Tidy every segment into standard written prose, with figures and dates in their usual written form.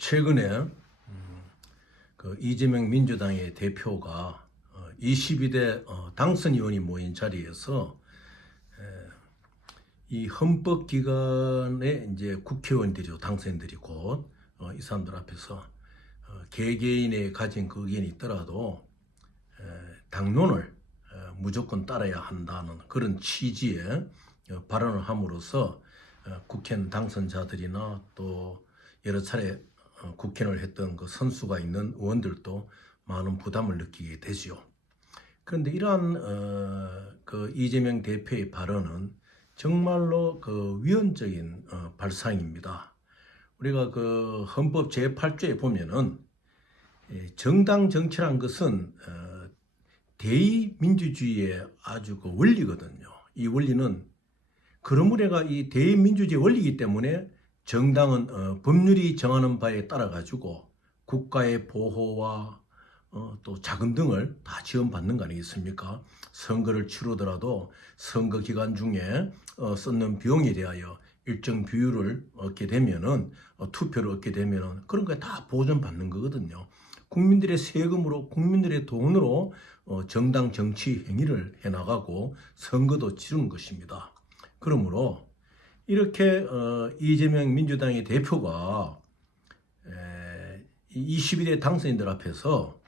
최근에 그 이재명 민주당의 대표가 22대 당선 의원이 모인 자리에서 이 헌법기관의 이제 국회의원들이죠. 당선인들이 곧 이 사람들 앞에서 개개인의 가진 그 의견이 있더라도 당론을 무조건 따라야 한다는 그런 취지의 발언을 함으로써 국회의원 당선자들이나 또 여러 차례 국회의원을 했던 그 선수가 있는 의원들도 많은 부담을 느끼게 되죠. 그런데 이러한 그 이재명 대표의 발언은 정말로 그 위헌적인 발상입니다. 우리가 그 헌법 제8조에 보면은 정당 정치란 것은 대의민주주의의 아주 그 원리거든요. 이 원리는 그러므로 내가 이 대의민주주의 원리이기 때문에 정당은 법률이 정하는 바에 따라 가지고 국가의 보호와 또 자금 등을 다 지원받는 거 아니겠습니까? 선거를 치르더라도 선거 기간 중에 썼는 비용에 대하여 일정 비율을 얻게 되면은 투표를 얻게 되면은 그런 거에 다 보전받는 거거든요. 국민들의 세금으로 국민들의 돈으로 정당 정치 행위를 해나가고 선거도 치르는 것입니다. 그러므로 이렇게 이재명 민주당의 대표가 22대 당선인들 앞에서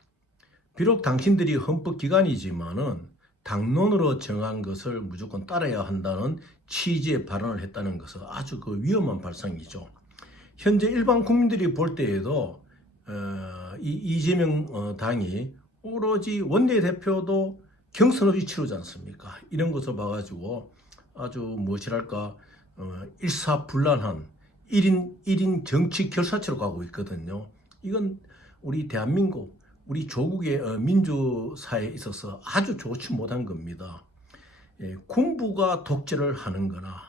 비록 당신들이 헌법기관이지만은 당론으로 정한 것을 무조건 따라야 한다는 취지의 발언을 했다는 것은 아주 그 위험한 발상이죠. 현재 일반 국민들이 볼 때에도 이 이재명 당이 오로지 원내대표도 경선 없이 치르지 않습니까? 이런 것을 봐가지고 아주 무엇이랄까 일사불란한 1인 정치 결사체로 가고 있거든요. 이건 우리 대한민국, 우리 조국의 민주사에 있어서 아주 좋지 못한 겁니다. 군부가 독재를 하는 거나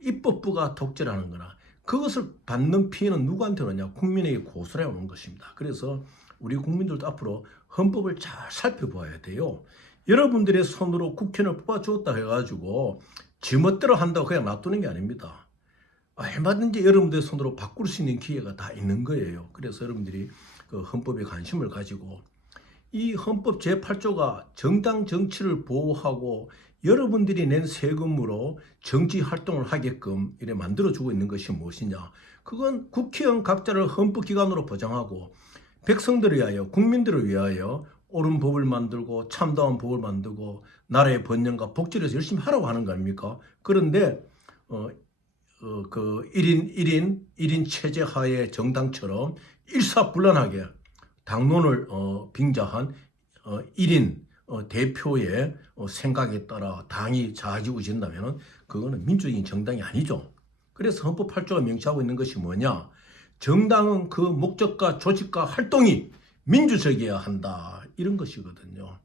입법부가 독재를 하는 거나 그것을 받는 피해는 누구한테 오느냐? 국민에게 고스란히 오는 것입니다. 그래서 우리 국민들도 앞으로 헌법을 잘 살펴봐야 돼요. 여러분들의 손으로 국회의원을 뽑아주었다 해가지고 지멋대로 한다고 그냥 놔두는 게 아닙니다. 얼마든지 여러분들의 손으로 바꿀 수 있는 기회가 다 있는 거예요. 그래서 여러분들이 그 헌법에 관심을 가지고 이 헌법 제8조가 정당 정치를 보호하고 여러분들이 낸 세금으로 정치 활동을 하게끔 이래 만들어주고 있는 것이 무엇이냐. 그건 국회의원 각자를 헌법기관으로 보장하고 백성들을 위하여 국민들을 위하여 옳은 법을 만들고 참다운 법을 만들고 나라의 번영과 복지를 위해서 열심히 하라고 하는 거 아닙니까? 그런데 그 1인 체제 하에 정당처럼 일사불란하게 당론을 빙자한 1인 대표의 생각에 따라 당이 좌지우지한다면 그거는 민주적인 정당이 아니죠. 그래서 헌법 8조가 명시하고 있는 것이 뭐냐? 정당은 그 목적과 조직과 활동이 민주적이어야 한다. 이런 것이거든요.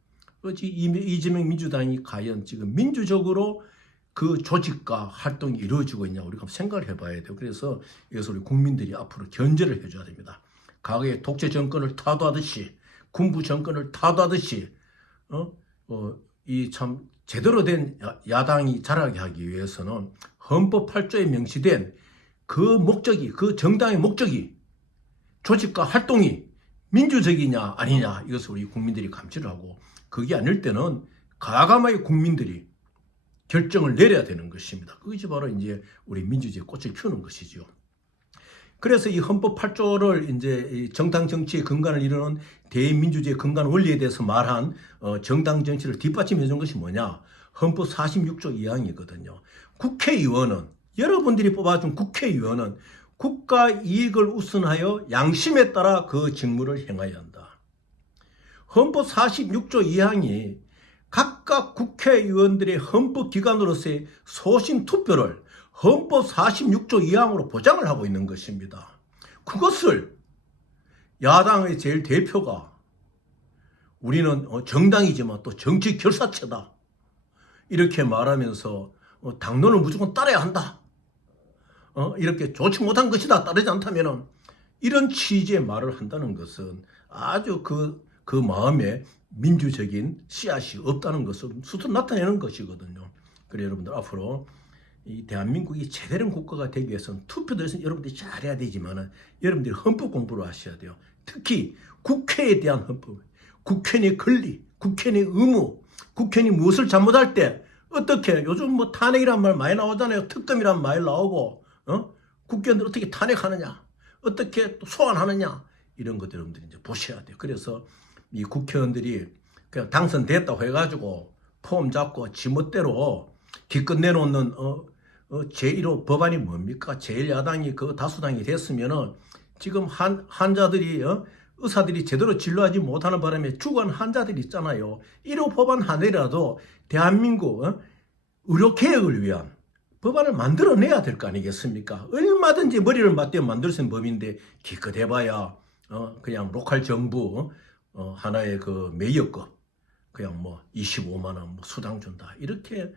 이재명 민주당이 과연 지금 민주적으로 그 조직과 활동이 이루어지고 있냐 우리가 생각을 해봐야 돼요. 그래서 이것을 우리 국민들이 앞으로 견제를 해줘야 됩니다. 과거에 독재 정권을 타도하듯이 군부 정권을 타도하듯이 이 참 제대로 된 야당이 자라게 하기 위해서는 헌법 8조에 명시된 그 목적이 그 정당의 목적이 조직과 활동이 민주적이냐 아니냐 이것을 우리 국민들이 감시를 하고 그게 아닐 때는 과감하게 국민들이 결정을 내려야 되는 것입니다. 그것이 바로 이제 우리 민주주의의 꽃을 피우는 것이죠. 그래서 이 헌법 8조를 이제 정당 정치의 근간을 이루는 대의민주주의의 근간 원리에 대해서 말한 정당 정치를 뒷받침해 준 것이 뭐냐? 헌법 46조 2항이거든요. 국회의원은 여러분들이 뽑아준 국회의원은 국가 이익을 우선하여 양심에 따라 그 직무를 행해야 한다. 헌법 46조 2항이 각각 국회의원들의 헌법기관으로서의 소신 투표를 헌법 46조 2항으로 보장을 하고 있는 것입니다. 그것을 야당의 제일 대표가 우리는 정당이지만 또 정치 결사체다. 이렇게 말하면서 당론을 무조건 따라야 한다. 이렇게 좋지 못한 것이다. 따르지 않다면은 이런 취지의 말을 한다는 것은 아주 그 마음에 민주적인 씨앗이 없다는 것을 스스로 나타내는 것이거든요. 그래 여러분들 앞으로 이 대한민국이 제대로 된 국가가 되기 위해서는 투표도 해서 여러분들이 잘해야 되지만은 여러분들이 헌법 공부를 하셔야 돼요. 특히 국회에 대한 헌법, 국회의원의 권리, 국회의원의 의무, 국회의원이 무엇을 잘못할 때 어떻게 요즘 뭐 탄핵이란 말 많이 나오잖아요. 특검이란 말 나오고 국회의원들 어떻게 탄핵하느냐, 어떻게 또 소환하느냐 이런 것들 여러분들이 이제 보셔야 돼요. 그래서 이 국회의원들이 그냥 당선됐다고 해가지고 폼 잡고 지멋대로 기껏 내놓는 제1호 법안이 뭡니까? 제1야당이 그 다수당이 됐으면은 지금 환자들이 의사들이 제대로 진료하지 못하는 바람에 죽은 환자들이 있잖아요. 1호 법안 하나라도 대한민국 의료개혁을 위한 법안을 만들어내야 될 거 아니겠습니까? 얼마든지 머리를 맞대면 만들 수 있는 법인데 기껏 해봐야 그냥 로컬 정부 하나의 그 메이어급 그냥 뭐 25만 원 뭐 수당 준다 이렇게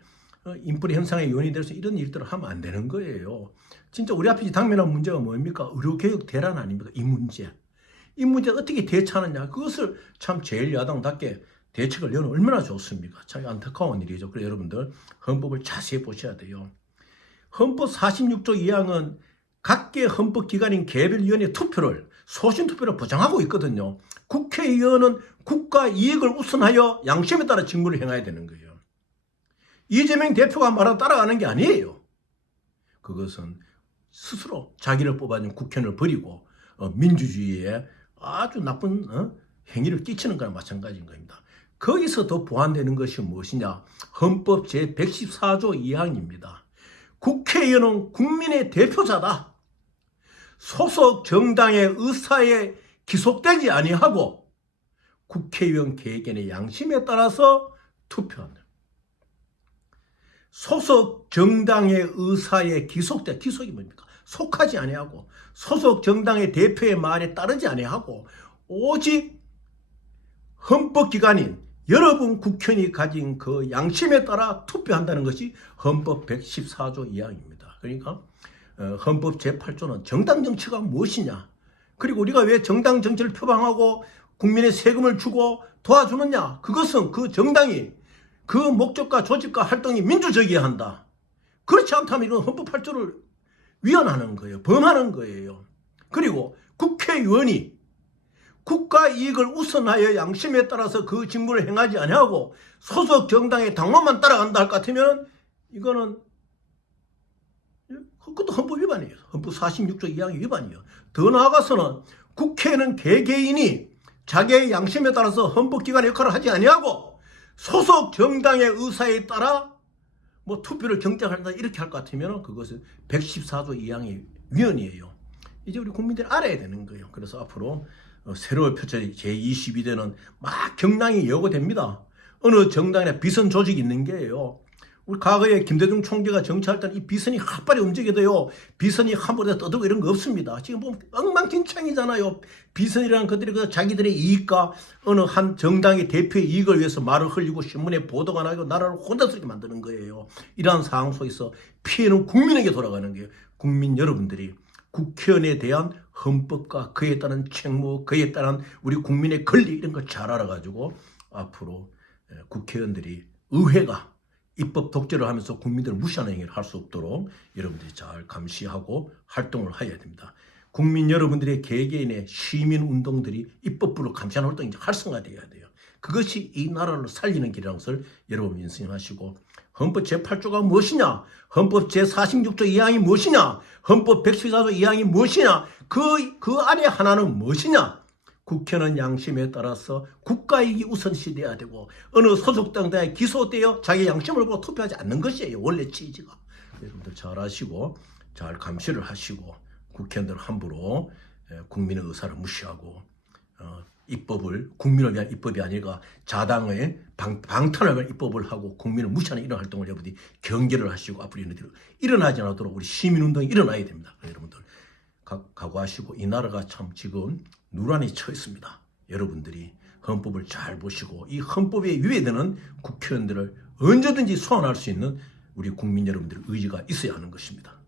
인플레 현상의 요인이 될 수 이런 일들을 하면 안 되는 거예요. 진짜 우리 앞에 당면한 문제가 뭡니까? 의료개혁 대란 아닙니까? 이 문제. 이 문제 어떻게 대처하느냐. 그것을 참 제1야당답게 대책을 내놓으면 얼마나 좋습니까? 참 안타까운 일이죠. 그래서 여러분들 헌법을 자세히 보셔야 돼요. 헌법 46조 2항은 각계 헌법기관인 개별위원회 투표를 소신투표로 보장하고 있거든요. 국회의원은 국가 이익을 우선하여 양심에 따라 직무를 행해야 되는 거예요. 이재명 대표가 말하고 따라가는 게 아니에요. 그것은 스스로 자기를 뽑아준 국회의원을 버리고 민주주의에 아주 나쁜 행위를 끼치는 거나 마찬가지인 겁니다. 거기서 더 보완되는 것이 무엇이냐? 헌법 제114조 2항입니다. 국회의원은 국민의 대표자다. 소속 정당의 의사에 기속되지 아니하고 국회의원 개개인의 양심에 따라서 투표한다. 소속 정당의 의사에 기속이 뭡니까? 속하지 아니하고 소속 정당의 대표의 말에 따르지 아니하고 오직 헌법기관인 여러분 국회의원이 가진 그 양심에 따라 투표한다는 것이 헌법 114조 2항입니다. 그러니까 헌법 제8조는 정당 정치가 무엇이냐, 그리고 우리가 왜 정당 정치를 표방하고 국민의 세금을 주고 도와주느냐, 그것은 그 정당이 그 목적과 조직과 활동이 민주적이어야 한다. 그렇지 않다면 이건 헌법 8조를 위헌하는 거예요. 범하는 거예요. 그리고 국회의원이 국가 이익을 우선하여 양심에 따라서 그 직무를 행하지 아니하고 소속 정당의 당론만 따라간다 할 것 같으면 이거는 그것도 헌법 위반이에요. 헌법 46조 2항 위반이에요. 더 나아가서는 국회는 개개인이 자기의 양심에 따라서 헌법기관의 역할을 하지 아니하고 소속 정당의 의사에 따라 뭐 투표를 경쟁한다 이렇게 할 것 같으면 그것은 114조 2항의 위헌이에요. 이제 우리 국민들이 알아야 되는 거예요. 그래서 앞으로 새로 펼쳐진 제22대는 막 경랑이 예고됩니다. 어느 정당이나 비선 조직이 있는 게예요. 우리 과거에 김대중 총재가 정치할 때는 이 비선이 핫발이 움직여도요. 비선이 함부로 떠들고 이런 거 없습니다. 지금 보면 엉망진창이잖아요. 비선이라는 것들이 자기들의 이익과 어느 한 정당의 대표의 이익을 위해서 말을 흘리고 신문에 보도가 나고 나라를 혼란스럽게 만드는 거예요. 이러한 상황 속에서 피해는 국민에게 돌아가는 거예요. 국민 여러분들이 국회의원에 대한 헌법과 그에 따른 책무, 그에 따른 우리 국민의 권리 이런 걸 잘 알아가지고 앞으로 국회의원들이 의회가 입법 독재를 하면서 국민들을 무시하는 행위를 할 수 없도록 여러분들이 잘 감시하고 활동을 해야 됩니다. 국민 여러분들의 개개인의 시민운동들이 입법부를 감시하는 활동이 활성화되어야 돼요. 그것이 이 나라를 살리는 길이라는 것을 여러분 인식하시고 헌법 제8조가 무엇이냐? 헌법 제46조 2항이 무엇이냐? 헌법 114조 2항이 무엇이냐? 그 안에 하나는 무엇이냐? 국회는 양심에 따라서 국가이익이 우선시돼야 되고 어느 소속당에 기소되어 자기 양심을 보고 투표하지 않는 것이에요. 원래 취지가. 여러분들 잘 아시고 잘 감시를 하시고 국회의원들 함부로 국민의 의사를 무시하고 입법을 국민을 위한 입법이 아니라 자당의 방탄을 위한 입법을 하고 국민을 무시하는 이런 활동을 여러분들이 경계를 하시고 앞으로 일어나지 않도록 우리 시민운동이 일어나야 됩니다. 여러분들 각오하시고 이 나라가 참 지금 누란에 처해 있습니다. 여러분들이 헌법을 잘 보시고 이 헌법에 위배되는 국회의원들을 언제든지 소환할 수 있는 우리 국민 여러분들의 의지가 있어야 하는 것입니다.